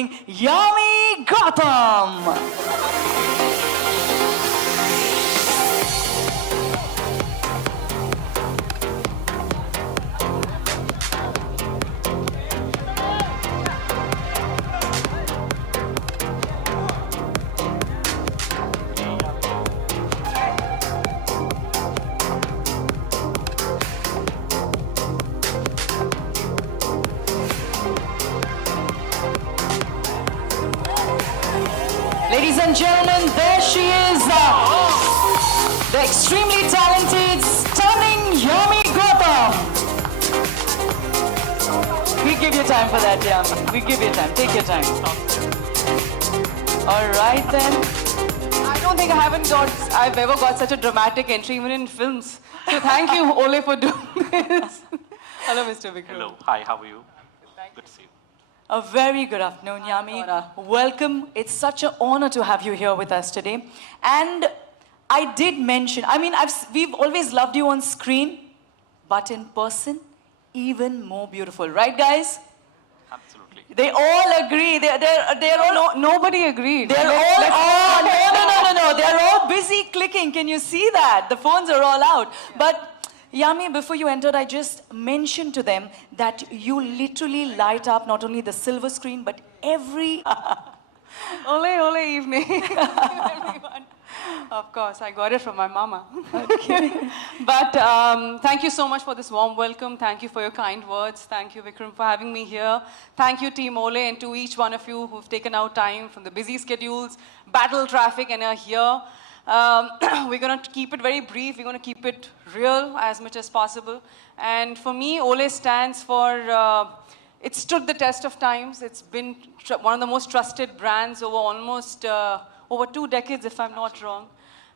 welcoming Yami Gautam. Ladies and gentlemen, there she is, the extremely talented, stunning Yami Gautam. We give you time for that, Yami. We give you time. Take your time. All right then. I don't think I've ever got such a dramatic entry even in films. So thank you, Olay, for doing this. Hello, Mr. Vikram. Hello. Hi, how are you? Good to see you. A very good afternoon, Yami. Welcome. It's such an honor to have you here with us today. And I did mention, we've always loved you on screen, but in person, even more beautiful. Right, guys? Absolutely. They all agree. They're all... Nobody agreed. They're all... No. They're all busy clicking. Can you see that? The phones are all out. Yeah. But... Yami, before you entered, I just mentioned to them that you literally light up not only the silver screen, but every... Olay evening. Everyone. Of course, I got it from my mama. Okay. But thank you so much for this warm welcome. Thank you for your kind words. Thank you, Vikram, for having me here. Thank you, Team Olay, and to each one of you who've taken out time from the busy schedules, battle traffic, and are here. We're going to keep it very brief. We're going to keep it real as much as possible. And for me, Olay stands for, it stood the test of times. It's been one of the most trusted brands over almost over 2 decades, if I'm not wrong.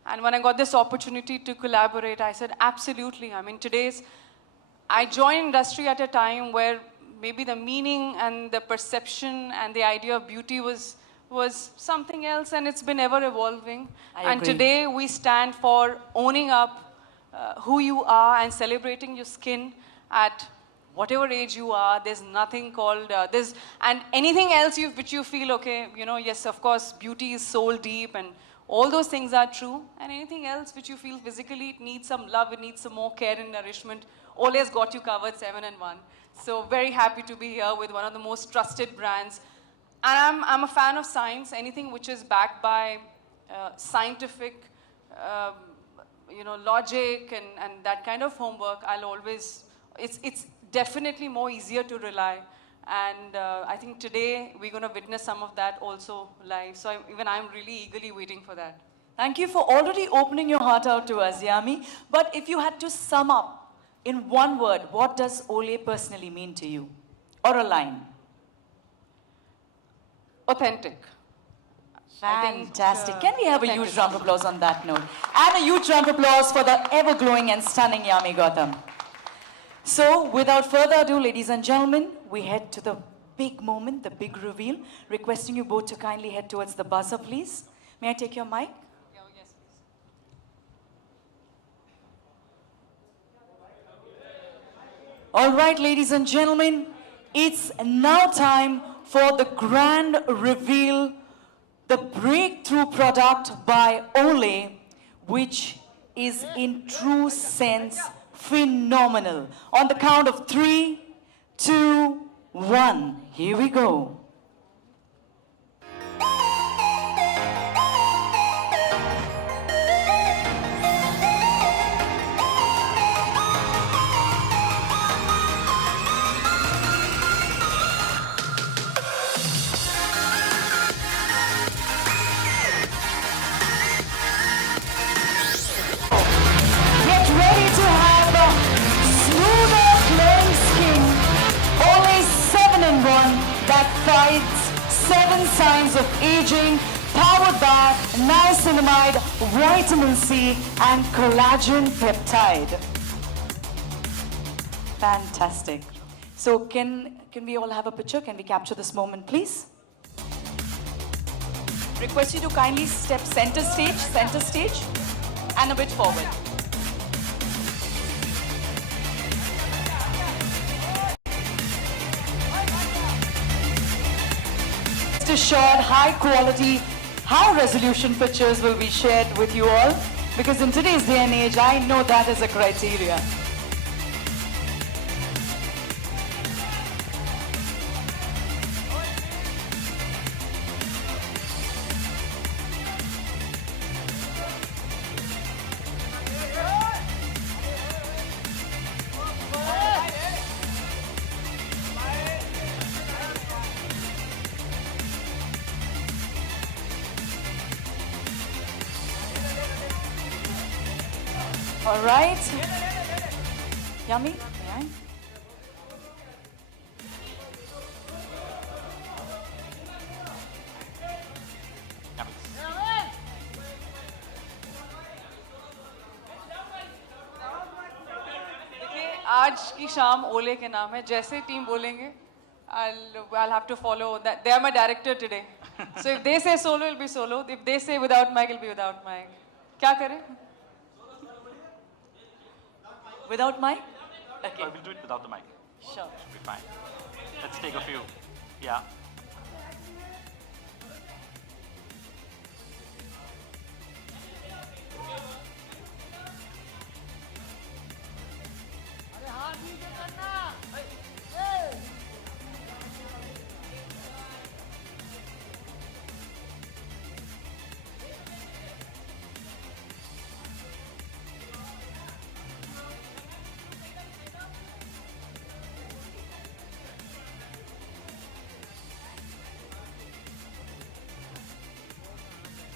And when I got this opportunity to collaborate, I said, absolutely. I mean, I joined industry at a time where maybe the meaning and the perception and the idea of beauty was something else, and it's been ever evolving. And today we stand for owning up who you are and celebrating your skin at whatever age you are. There's nothing called and anything else which you feel, okay, yes, of course, beauty is soul deep and all those things are true. And anything else which you feel physically, it needs some love, it needs some more care and nourishment. Olay's got you covered 7 in 1. So very happy to be here with one of the most trusted brands. And I'm a fan of science. Anything which is backed by scientific, logic and that kind of homework, I'll always, it's definitely more easier to rely. And I think today we're going to witness some of that also live. So I'm really eagerly waiting for that. Thank you for already opening your heart out to us, Yami. But if you had to sum up in one word, what does Olay personally mean to you? Or a line? Authentic. Fantastic. Can we have a huge round of applause on that note? And a huge round of applause for the ever-glowing and stunning Yami Gautam. So, without further ado, ladies and gentlemen, we head to the big moment, the big reveal. Requesting you both to kindly head towards the buzzer, please. May I take your mic? Yes, please. All right, ladies and gentlemen, it's now time for the grand reveal, the breakthrough product by Olay, which is in true sense phenomenal. On the count of 3, 2, 1, here we go. That fights 7 signs of aging, powered by niacinamide, vitamin C, and collagen peptide. Fantastic. So can we all have a picture? Can we capture this moment, please? Request you to kindly step center stage, and a bit forward. rest assured, high quality, high resolution pictures will be shared with you all. Because in today's day and age, I know that is a criteria. All right. Yami, behind. देखिए आज की शाम ओले के नाम है जैसे team बोलेंगे I'll have to follow that. They are my director today. So if they say solo, it'll be solo. If they say without mic, it'll be without mic. क्या करें? Without mic? I Okay. will do it without the mic. Sure. Should be fine. Let's take a few. Yeah.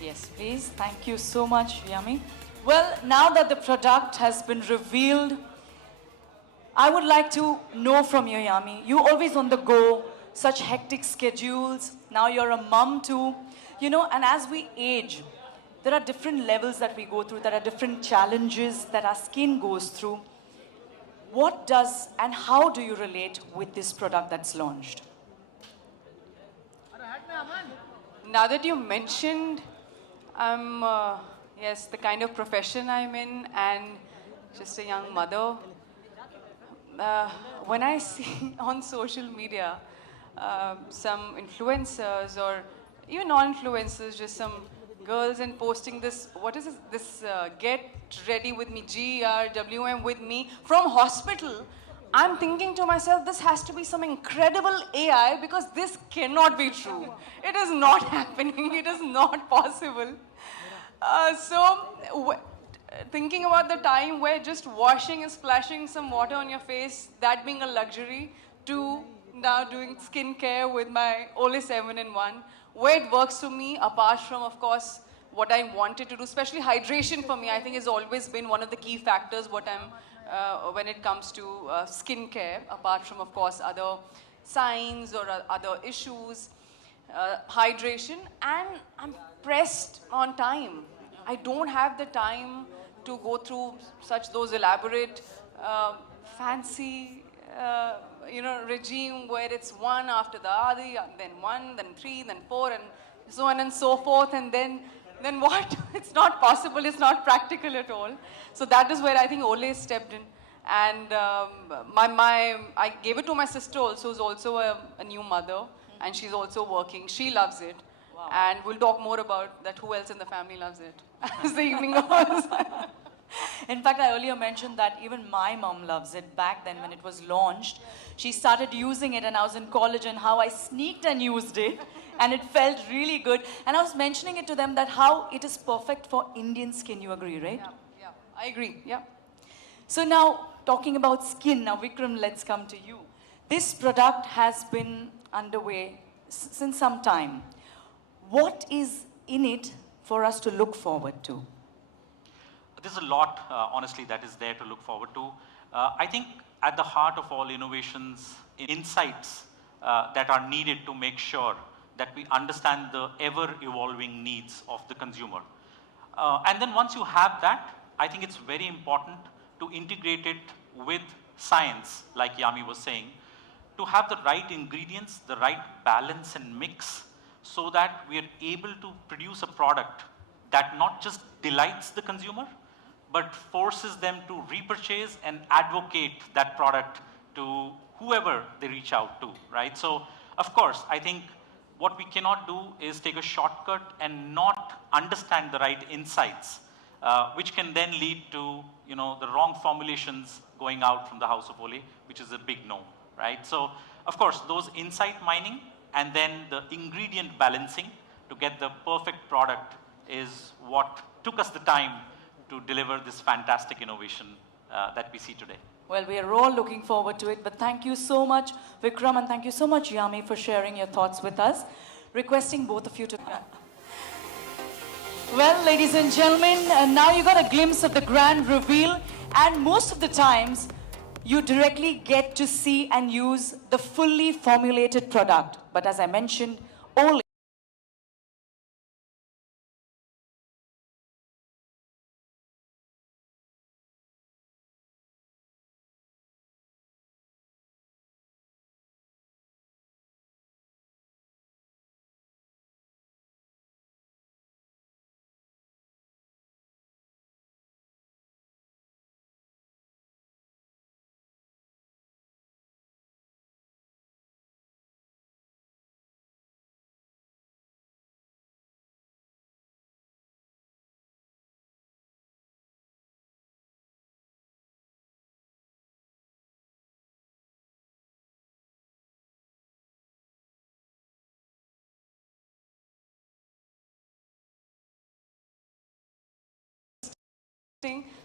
Yes, please. Thank you so much, Yami. Well, now that the product has been revealed, I would like to know from you, Yami. You always on the go, such hectic schedules. Now you're a mum too. You know, and as we age, there are different levels that we go through. There are different challenges that our skin goes through. What does and how do you relate with this product that's launched? Now that you mentioned, yes, the kind of profession I'm in and just a young mother. When I see on social media some influencers or even non-influencers, just some girls and posting this, what is this get ready with me, GRWM with me from hospital, I'm thinking to myself, this has to be some incredible AI because this cannot be true. It is not happening. It is not possible. Thinking about the time where just washing and splashing some water on your face, that being a luxury, to now doing skincare with my Olay 7-in-1, where it works for me, apart from, of course, what I wanted to do, especially hydration for me, I think has always been one of the key factors when it comes to skincare, apart from, of course, other signs or other issues, hydration, and I'm pressed on time. I don't have the time to go through those elaborate, fancy, regime where it's one after the other, then 1, then 3, then 4, and so on and so forth, and then what? It's not possible, it's not practical at all. So that is where I think Olay stepped in. And I gave it to my sister also, who's also a new mother, and she's also working. She loves it. Wow. And we'll talk more about that, who else in the family loves it as the evening goes. In fact, I earlier mentioned that even my mom loves it. Back then when it was launched, she started using it and I was in college, and how I sneaked and used it and it felt really good. And I was mentioning it to them that how it is perfect for Indian skin. You agree, right? Yeah, I agree, yeah. So now, talking about skin, now Vikram, let's come to you. This product has been underway since some time. What is in it for us to look forward to? There's a lot, honestly, that is there to look forward to. I think at the heart of all innovations, insights that are needed to make sure that we understand the ever-evolving needs of the consumer. And then once you have that, I think it's very important to integrate it with science, like Yami was saying, to have the right ingredients, the right balance and mix, so that we are able to produce a product that not just delights the consumer, but forces them to repurchase and advocate that product to whoever they reach out to, right? So, of course, I think what we cannot do is take a shortcut and not understand the right insights, which can then lead to, the wrong formulations going out from the house of Olay, which is a big no, right? So, of course, those insight mining and then the ingredient balancing to get the perfect product is what took us the time to deliver this fantastic innovation that we see today. Well, we are all looking forward to it, but thank you so much, Vikram, and thank you so much, Yami, for sharing your thoughts with us. Requesting both of you to... Well, ladies and gentlemen, now you got a glimpse of the grand reveal, and most of the times, you directly get to see and use the fully formulated product. But as I mentioned, Olay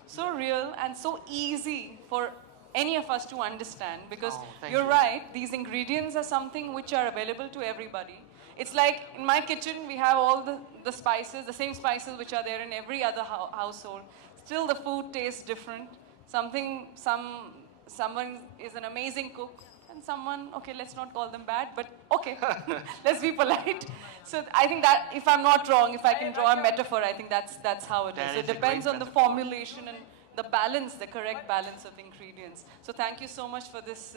so real and so easy for any of us to understand, because thank you're you. right, these ingredients are something which are available to everybody. It's like in my kitchen, we have all the spices, the same spices which are there in every other household. Still the food tastes different. Someone is an amazing cook, and someone, okay, let's not call them bad, but okay, let's be polite. So I think that, if I'm not wrong, if I can draw a metaphor, I think that's how it is. That So is it a depends great on the metaphor. formulation and the balance, the correct balance of the ingredients. So thank you so much for this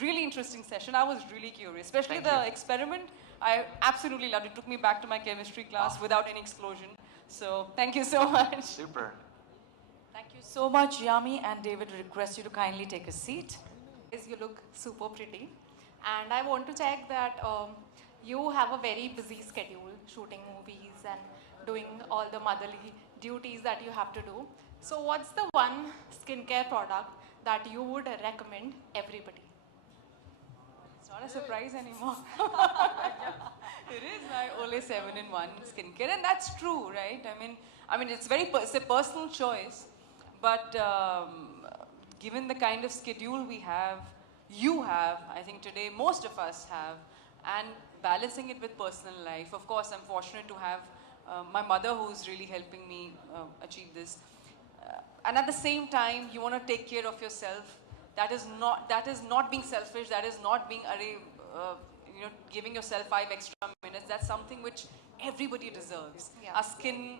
really interesting session. I was really curious, especially Thank the you. experiment. I absolutely loved it. It took me back to my chemistry class without any explosion. So thank you so much. Super. Thank you so much, Yami, and David, request you to kindly take a seat. You look super pretty, and I want to check that you have a very busy schedule, shooting movies and doing all the motherly duties that you have to do. So what's the one skincare product that you would recommend everybody? It's not a surprise anymore. It is my Olay 7-in-1 skincare, and that's true, right? I mean, it's it's a personal choice, but given the kind of schedule we have, you have, I think today most of us have, and balancing it with personal life. Of course, I'm fortunate to have my mother who's really helping me achieve this. And at the same time, you want to take care of yourself. That is not being selfish. That is not being giving yourself 5 extra minutes. That's something which everybody deserves. Yeah. Our skin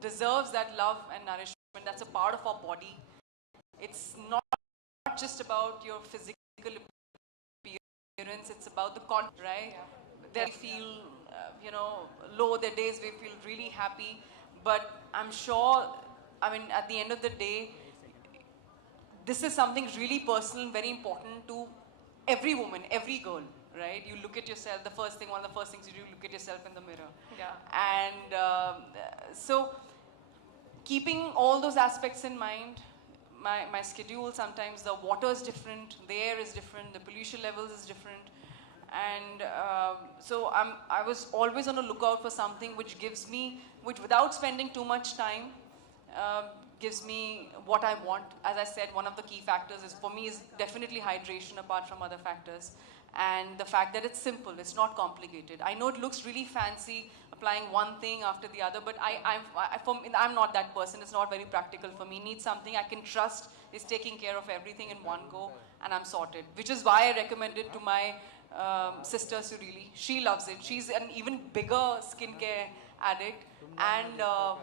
deserves that love and nourishment. That's a part of our body. It's not just about your physical appearance. It's about the content, right? They feel, low. Their days we feel really happy. But I'm sure, at the end of the day, this is something really personal, very important to every woman, every girl, right? You look at yourself, one of the first things you do, look at yourself in the mirror. Yeah. And so, keeping all those aspects in mind, my schedule, sometimes the water is different, the air is different, the pollution levels is different. And so I was always on the lookout for something which gives me, which without spending too much time, gives me what I want. As I said, one of the key factors for me is definitely hydration, apart from other factors. And the fact that it's simple, it's not complicated. I know it looks really fancy, applying one thing after the other, but I'm not that person. It's not very practical for me. Need something I can trust is taking care of everything in one go, and I'm sorted. Which is why I recommend it to my sister Surili. She loves it. She's an even bigger skincare addict. And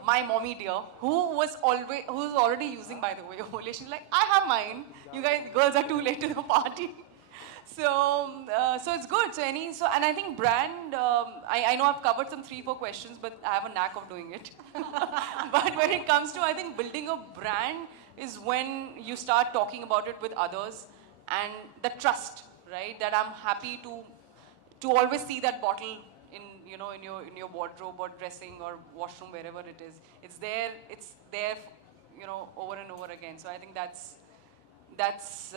my mommy dear, who's already using, by the way, Olay, she's like, I have mine. You guys, girls are too late to the party. So it's good. And I think brand, I know I've covered some 3-4 questions, but I have a knack of doing it. But when it comes to, I think, building a brand is when you start talking about it with others, and the trust, right? That I'm happy to always see that bottle in your wardrobe or dressing or washroom, wherever it is. It's there, over and over again. So I think that's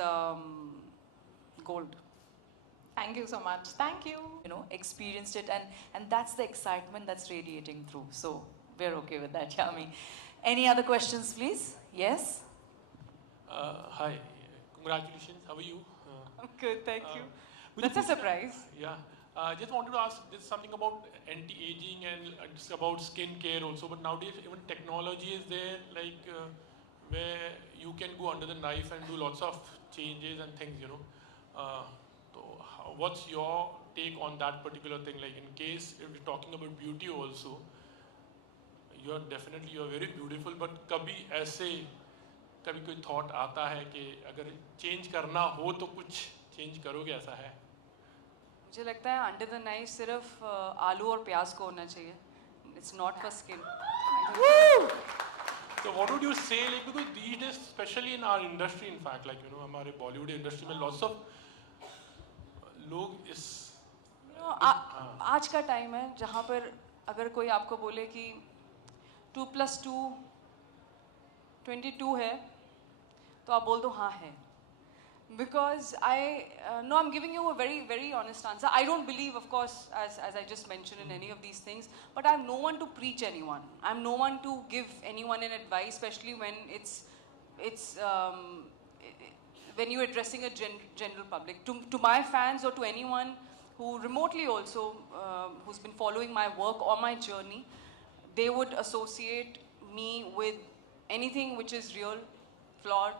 gold. Thank you so much. Thank you. Experienced it, and that's the excitement that's radiating through. So we're okay with that, Yami. Any other questions, please? Yes? Hi, congratulations. How are you? I'm good, thank you. मुझे That's a पूछना- surprise. Yeah. Just wanted to ask this something about anti-aging and it's about skin care also. But nowadays, even technology is there, like where you can go under the knife and do lots of changes and things. So, what's your take on that particular thing? Like, in case if we're talking about beauty also, you are very beautiful. But कभी ऐसे कभी कोई thought आता है कि अगर change करना हो तो कुछ change करोगे, ऐसा है? मुझे लगता है अंडर द नाइफ सिर्फ आलू और प्याज को होना चाहिए. It's not for skin. So what would you say, like, because these days, especially in our industry, in fact, like, हमारे Bollywood industry में lots of लोग इस आज का टाइम है जहाँ पर अगर कोई आपको बोले कि 2 + 2 22 है तो आप बोल दो हाँ है. Because I'm giving you a very, very honest answer. I don't believe, of course, as I just mentioned, in any of these things, but I'm no one to preach anyone. I'm no one to give anyone an advice, especially when when you're addressing a general public. To my fans or to anyone who remotely also, who's been following my work or my journey, they would associate me with anything which is real, flawed,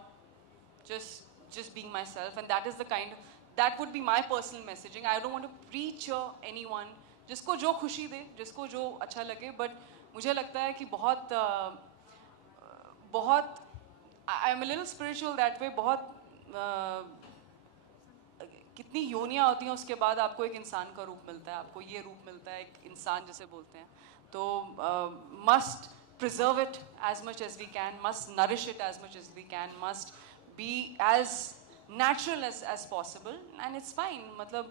just being myself, and that would be my personal messaging. I don't want to preach anyone. जिसको जो खुशी दे, जिसको जो अच्छा लगे, but मुझे लगता है कि बहुत I'm a little spiritual that way. बहुत कितनी योनियाँ होती हैं उसके बाद आपको एक इंसान का रूप मिलता है, आपको ये रूप मिलता है, एक इंसान जिसे बोलते हैं. तो must preserve it as much as we can, must nourish it as much as we can, must be as natural as possible, and it's fine. मतलब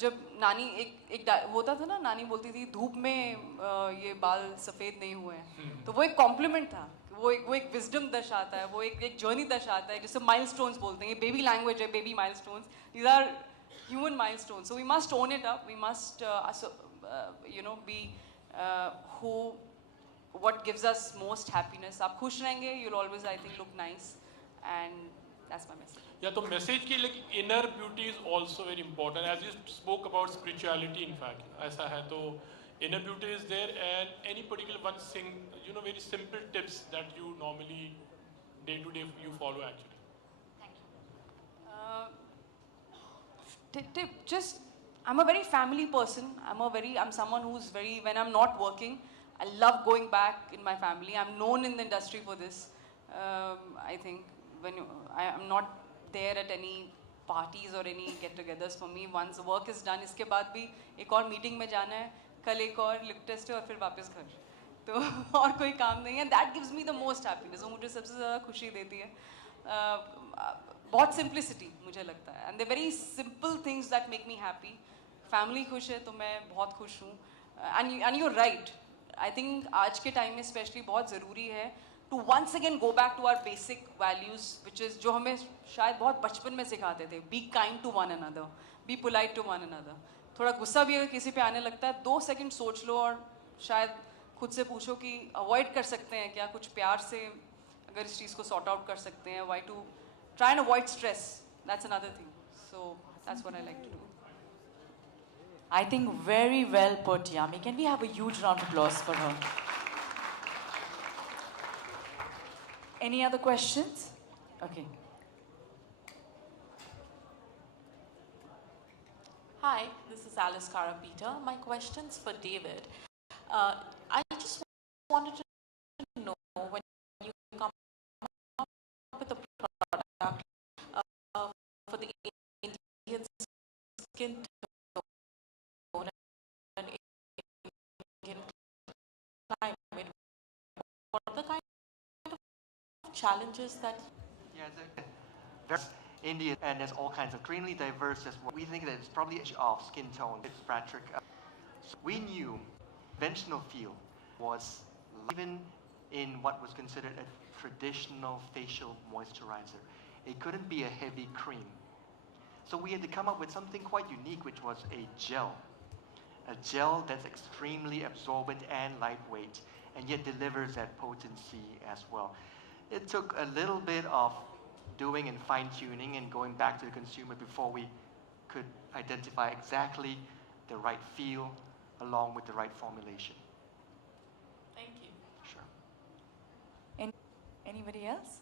जब नानी एक होता था ना, नानी बोलती थी धूप में ये बाल सफ़ेद नहीं हुए हैं, तो वो एक कॉम्प्लीमेंट था, वो एक विजडम दर्शाता है, वो एक जर्नी दर्शाता है, जिसे माइलस्टोन्स बोलते हैं. ये बेबी लैंग्वेज है, baby milestones. These are human milestones. So we must own it up, we must be who what gives us most happiness. आप खुश रहेंगे, you'll always, I think, look nice, and that's my message. Yeah, तो message की like inner beauty is also very important. As you spoke about spirituality, in fact, ऐसा है तो inner beauty is there, and any particular one thing, very simple tips that you normally day to day you follow actually. Tip, just I'm a very family person. I'm someone who's very, when I'm not working, I love going back in my family. I'm known in the industry for this. I think I'm not there at any parties or any get-togethers. For me, once the work is done, इसके बाद भी एक और meeting में जाना है, कल एक और lip test है और फिर वापस घर. तो और कोई काम नहीं है. That gives me the most happiness. वो मुझे सबसे ज़्यादा खुशी देती है. बहुत simplicity मुझे लगता है. And they're very simple things that make me happy. Family खुश है तो मैं बहुत खुश हूँ. And you're right. I think आज के time में especially बहुत ज़रूरी है to once again go back to our basic values, which is जो हमें शायद बहुत बचपन में सिखाते थे. Be kind to one another, be polite to one another. थोड़ा गुस्सा भी अगर किसी पे आने लगता है, 2 सेकंड सोच लो और शायद खुद से पूछो कि अवॉइड कर सकते हैं क्या, कुछ प्यार से अगर इस चीज़ को सॉर्ट आउट कर सकते हैं. Why to try and avoid stress? That's another thing. So that's what I like to do. I think very well put, Yami. Can we have a huge round of applause for her? Any other questions? Okay. Hi, this is Alice Karapita. My question's for David. I just wanted to know, when you come up with a product for the Indian skin tone and Indian climate, what are the kind of challenges that Very Indian, and there's all kinds of extremely diverse as well. We think that it's probably of skin tone. It's Patrick. We knew conventional feel was even in what was considered a traditional facial moisturizer. It couldn't be a heavy cream. So we had to come up with something quite unique, which was a gel. A gel that's extremely absorbent and lightweight, and yet delivers that potency as well. It took a little bit of doing and fine-tuning and going back to the consumer before we could identify exactly the right feel along with the right formulation. Thank you. Sure. Anybody else?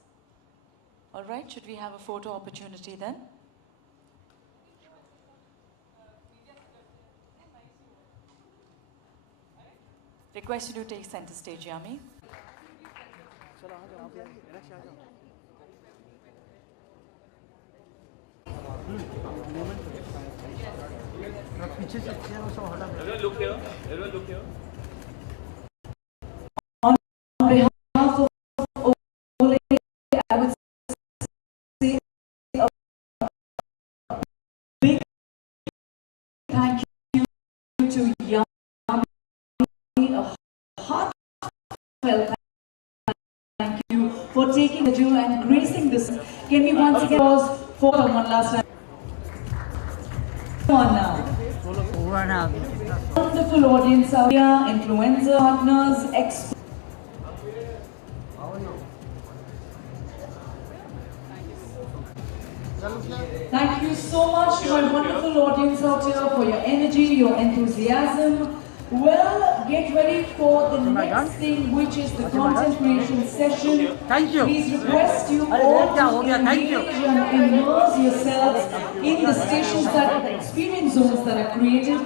All right, should we have a photo opportunity then? Request you to take center stage, Yami. On behalf of Olay, I would say a big thank you to Yami, a heartfelt thank you for taking the due and gracing this. Can we once again pause for one last time? Come on now. Wonderful audience out here, influencer partners, experts. Thank you so much, my wonderful audience out here, for your energy, your enthusiasm. Well, get ready for the next thing, which is the content creation session. Thank you. Please request you all to engage and immerse yourselves in the stations that are the experience zones that are created.